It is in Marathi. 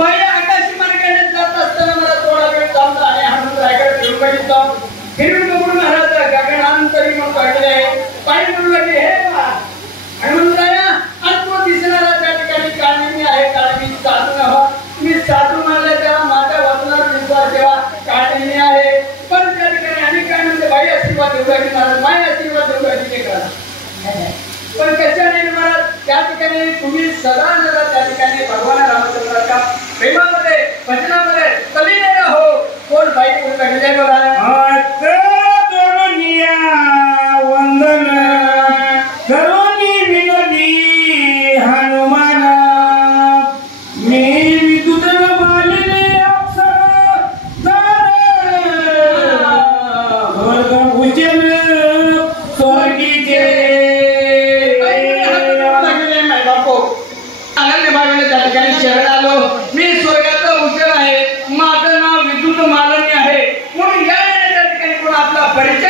बाई आकाशी मार्गाने जात असताना मला थोडा वेळ थांबला आणि हनुमंतरायाकडे फिरून बघितलं. फिरून बघून महाराज गगनांतरी मग पाहिले पाणी म्हणू लागले, हे बा हनुमंतराया, आज तो दिसणारा त्या ठिकाणी काळजी आहे. काळजी साधू नव्हा, मी साधू मानला तेव्हा माझ्या वचनात विश्वास ठेवा, काळजी आहे. पण त्या ठिकाणी आणि काय म्हणते, बाई आशीर्वाद देऊ की महाराज, माय आशीर्वाद देऊ ते करा. पण कशाने महाराज, त्या ठिकाणी तुम्ही सदा नदा त्या ठिकाणी भगवान रामचंद्राच्या प्रेमामध्ये भजनामध्ये तल्लीन हो. कोण बाई कोण कधी वंदन करोनी विनोदी हनुमान मी विद्युत बालिने उज्जैन स्वर्गीचे त्या ठिकाणी शरण आलो. मी स्वर्गाचा उज्जैन आहे, माझं नाव विद्युत मालनी आहे. म्हणून या त्या ठिकाणी कोण आपला परिचय